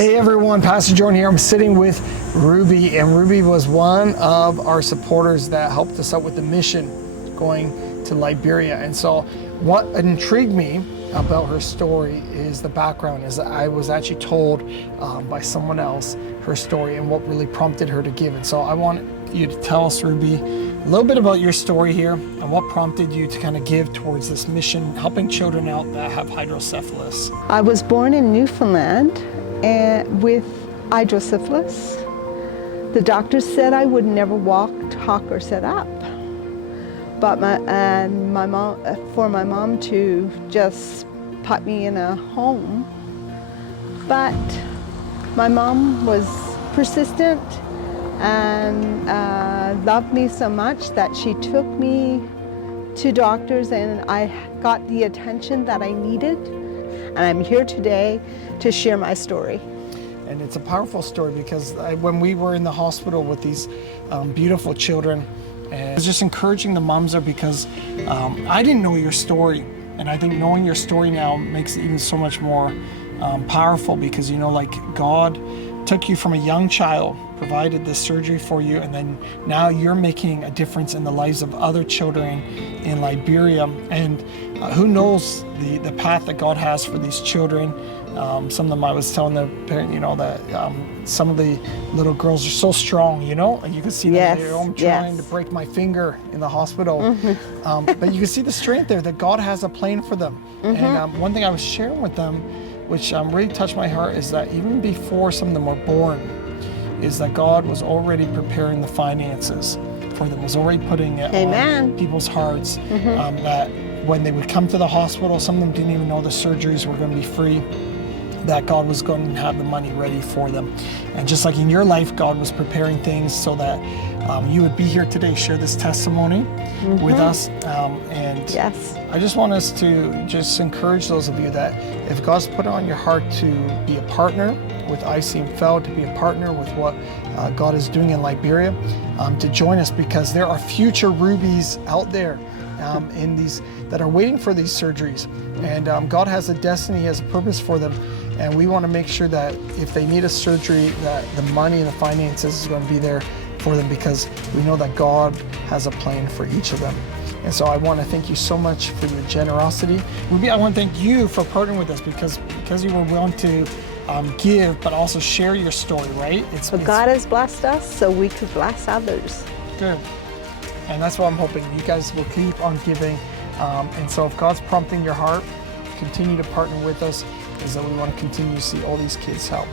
Hey everyone, Pastor Jordan here. I'm sitting with Ruby, and Ruby was one of our supporters that helped us out with the mission going to Liberia. And so what intrigued me about her story is the background, is that I was actually told by someone else her story and what really prompted her to give. And so I want you to tell us, Ruby, a little bit about your story here and what prompted you to kind of give towards this mission, helping children out that have hydrocephalus. I was born in Newfoundland with hydrocephalus. The doctors said I would never walk, talk, or sit up. But my mom to just put me in a home. But my mom was persistent and loved me so much that she took me to doctors, and I got the attention that I needed. And I'm here today to share my story. And it's a powerful story because when we were in the hospital with these beautiful children, and I was just encouraging the moms there because I didn't know your story. And I think knowing your story now makes it even so much more powerful, because, you know, like, God took you from a young child, provided this surgery for you, and then now you're making a difference in the lives of other children in Liberia. And who knows the path that God has for these children. Some of them, I was telling the parent, you know, that some of the little girls are so strong, you know, and you can see them there. I'm trying to break my finger in the hospital. But you can see the strength there, that God has a plan for them. And one thing I was sharing with them, which really touched my heart, is that even before some of them were born, is that God was already preparing the finances for them, was already putting it on people's hearts, that when they would come to the hospital, some of them didn't even know the surgeries were going to be free, that God was going to have the money ready for them. And just like in your life, God was preparing things so that you would be here today, share this testimony with us. And I just want us to just encourage those of you that if God's put it on your heart to be a partner with ICMFL, to be a partner with what God is doing in Liberia, to join us, because there are future Rubies out there in these that are waiting for these surgeries. And God has a destiny, He has a purpose for them. And we want to make sure that if they need a surgery, that the money and the finances is going to be there for them, because we know that God has a plan for each of them. And so I want to thank you so much for your generosity. Ruby, I want to thank you for partnering with us, because you were willing to give, but also share your story, right? God has blessed us so we could bless others. Good. And that's what I'm hoping. You guys will keep on giving. And so if God's prompting your heart, continue to partner with us, is that we want to continue to see all these kids help.